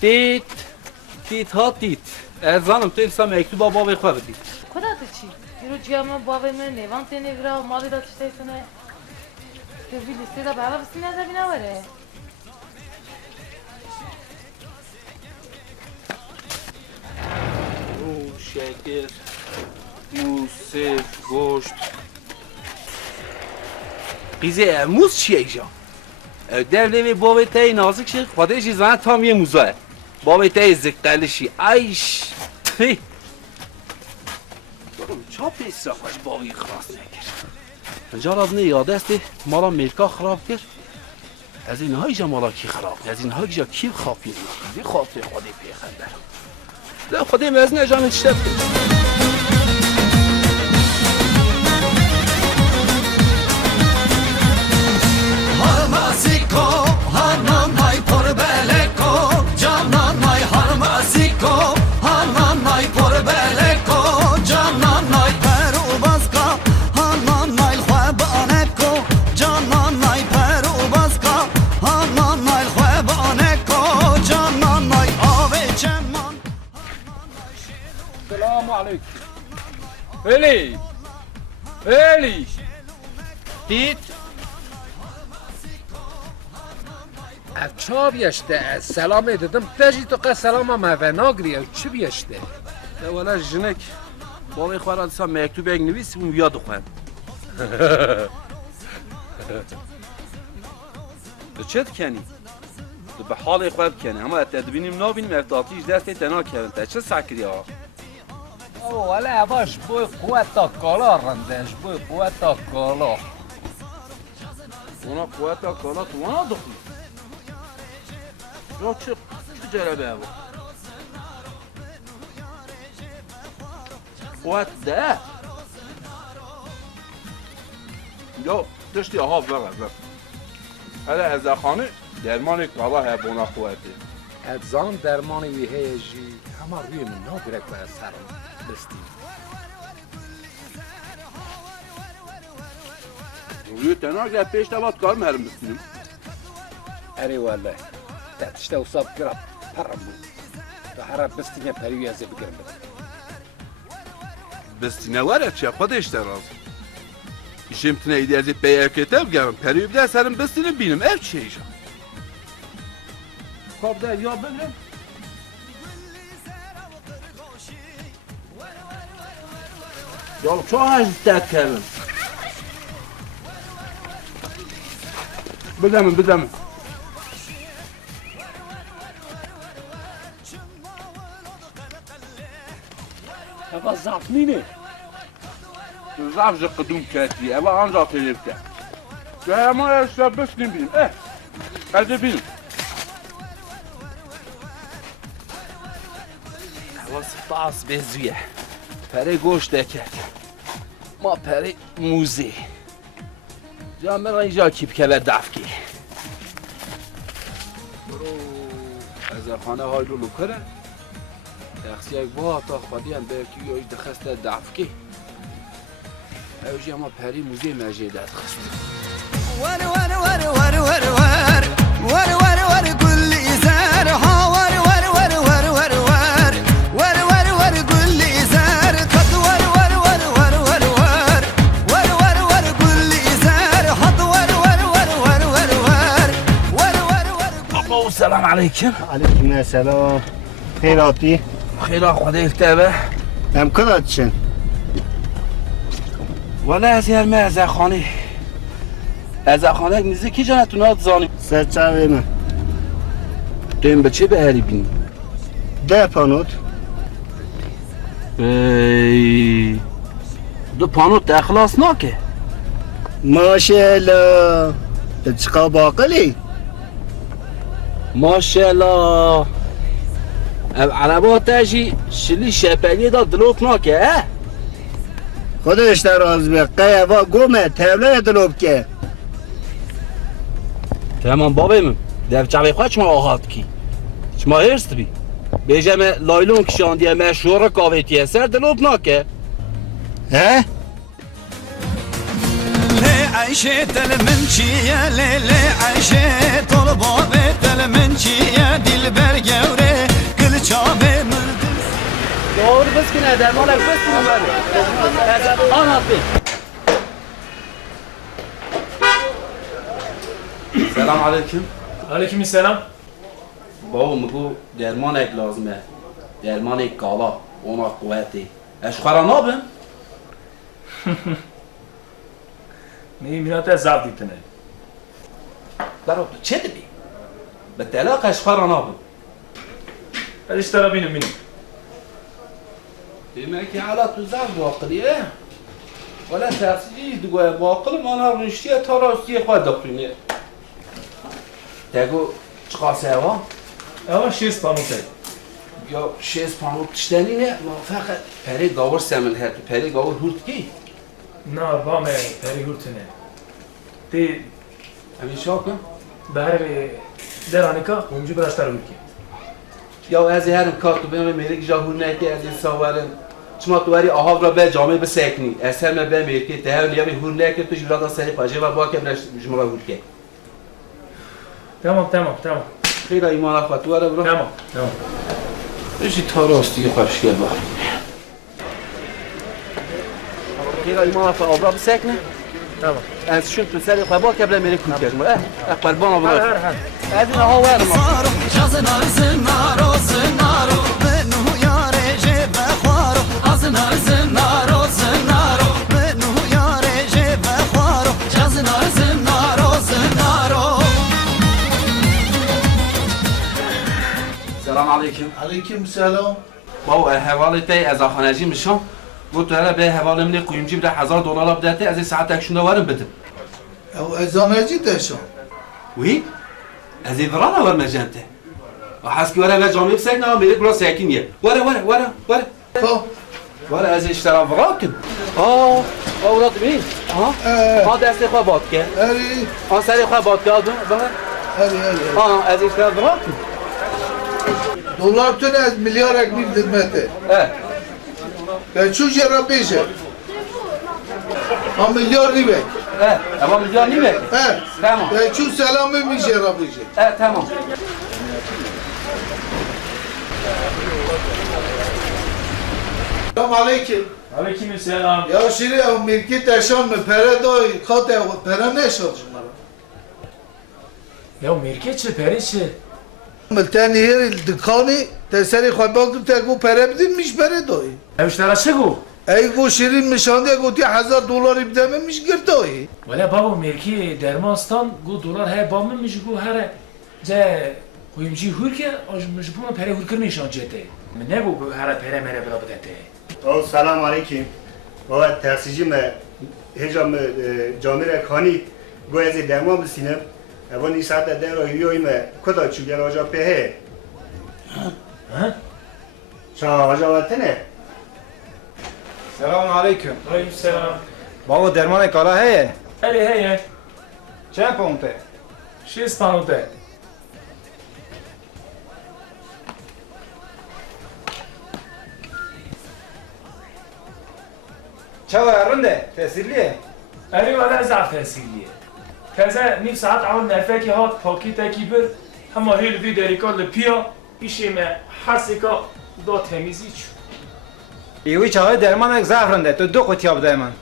تیت ها تیت ازانم تو انسان مکتوبا بابی خواه بدید کدات چی؟ یرو جیام بابی من نیوان تینی برا مالی را تشتی کنه که بی لیسته دا بالا بسی نظر بی نواره شکر موسف گوشت قیزه موز چیه ایجا؟ devlevi bovete nazik şey خودش زن tam یه موزه bovete زقلشی ایش تی چا پیسا خوش باوی خلاص نکرد جارب نه یاد است مالا ملکا خراب کرد از این های مالا کی خراب از این های جا کی خافی دی خافی خودی پیغمبر لا خودی مزن جان چشت Harmasiko, hananay porbeleko, cananay harmasiko, hananay porbeleko, cananay perubaska, hananay khwabaneko, cananay perubaska, hananay khwabaneko, cananay ave çeman. Selamun aleyküm. Veli. Veli. Dit. چا بیشته سلام دادم تجی تو که سلام هم اوه ناگریه چی بیشته ولا جنک بابای خواه را مکتوب یک نویس اون یاد خواه تو چه کنی؟ تو به حال خواه بکنی اما تدبینیم نابینیم افتاتیش دستی تنا کردن تا چه سکری ها؟ ولی باش بوی قوتا کالا رندش بوی قوتا کالا اونا قوتا کالا تو اونا دخلی یا چه جربه هوا قوت ده یا دشتی آها بغل هلا از خانه درمان کالا هبونا قوته ادزان درمانی وی هیجی همه روی من ناگرک و سرم بستی روی تناگر پیش دوات کار مرم بستیم اری والله تشته و صاب کرد پرم بود تو هر بستینه پریوی ازی بگرم بده بستینه واره چه خودش در راز ایشیم تنه ایدی ازی پی ارکته بگرم پریوی بده سرم بستینه بینم اف چه ایشم خواب ده یا بگرم یا چه هشتت کردم بدم اما زعف نینه زعف قدوم کردی اما آنجا تلیب کرد که همه اشتر بسنیم بینیم قدر بینیم هوا سپاس بزویه پره گوشت کرد ما پره موزی جامعه را اینجا کیپ کله دفکی برو از خانه های رو لکره دخصی یک با تا خودی هم برکی یایش دخست دفکی اوجی اما پری موزی مجید دخست ور ور ور ور ور ور ور ور ور قل زار ها ور ور ور ور ور ور ور ور ور قل زار قد ور ور ور ور ور ور ور ور ور قل زار حد ور ور ور ور ور ور ور ور ور آقا سلام علیکم علیکم السلام خیراتی خیرا خدا افتبه امکانات چن ولی از یرمه از خانه نیزه کی جانتون ها زانی سرچاوه من دیم به چه بهری بینی؟ 10 پانوت دو پانوت اخلاص ناکه ماشاءالله چقا باقلی ماشاءالله عربات تاجی شلی شپلی دا دلوک ناکه اه؟ خودش در راز به قیوا گومه تبله دلوب که تمام بابای من در جوی خواه چما آهات کی چما هرست بی بیجم لایلون کشاندیه مشهور کاویتیه سر دلوب ناکه ها؟ عيشة المنشية ليلة عيشة طلبة بيت المنشية دي البرقة وريت بسکنه درمانک بسکنه بله آن بی سلام علیکم علیکم السلام بابا مگو درمانک لازمه درمانک کالا اونا قوتی اشخارا نابن میرات از زفت دیتنه برای تو چه دبی؟ به طلاق اشخارا نابن ازش ترا بینم دیمه که حالا تو زفت واقعیه ولی تحصیلی دوگاه واقعی من ها رشتیه تا راستی خواهد دقیقه تگو چقاسه ها؟ اما شیست پانوته یا شیز پانوک تشتنی نه فقط پری گاور سمل هر پری گاور هورد کی؟ نه بامه پری هورتنه دی همین شاکم؟ بهره درانیکا اونجا براشتر هورکی یا از هرم کارتو بهم میری جاهور نکی از این سوارن چما تواری آهاب را به جامعه بسکنی اثر ما به میری که ده نیامی هور نکی توش برادر سری پاجه و با که برش جمله هور کی تمام خیلی ایمان اخوات تو برو تمام ایشی تا راستی قرشگل با خیلی ایمان اخوات آبرا بسکنه تمام از شون پسری خبا که برای میری کن کردم اخبار بان هر آبرا هر از این ها ورم صارو جزنار زنارو زنارو منو یاره جب خوارو ازنار زنارو زنارو منو یاره جب خوارو جزنار زنارو زنارو سلام علیکم علیکم سلام بابا حوالی تی از خانجی میشم گفت هلا به حوالی من قیمتی بده $1000 بدهته از این ساعت اکشون دارم بده او ازانجی داشتم وی از این ورانه ور مجنته و حسکی وره و جامعه بسکنه میره کلا ساکنیه وره خب وره از اشترا وراکم اوراد بین دستی خواه باد که اری سری خواه باد که آدم از اشترا وراکم دلار تونه از میلیارد میر خدمته به چو جرا بیشه میلیار نیمه اما میلیار نیمه تمام به چو سلامه میشه را بیشه تمام سلام علیکم علیکم السلام یا شیری او میرکی تشان می پره دای خاطر پره نشد شما یا میرکه چه پری چه ملتانی هر دکانی تسری خواه باکم تگو پره بدین میش پره دای اوشترا چه گو ای گو شیرین میشانده گوتی $1000 بدمه میش گردایی ولی بابا میرکی درمانستان گو دلار های بامه میشه گو هر جه قیمجی هور که آج میشه پوما پره هور کرنیشان جده من نگو هر پره مره برا بدته سلام علیکم بابا تحصیجی ما هجام جامعه کانی گو از درمان بسینم اوانی ساعت در رویوی ما کدا چوگر آجا پهه شا آجا وطنه سلام علیکم علیکم السلام بابا درمان کالا هیه هی چند پونته شیست پانوته چه ورنده تحصیلیه اری ولی زعف تحصیلیه تازه نیم ساعت اول نفه که هات پاکیت کی بر اما هیل وی دریکا لپیا ایشه ما حسیکا دا تمیزی چو ایوی چه های درمان یک زهرنده تو 2 قطیاب ده من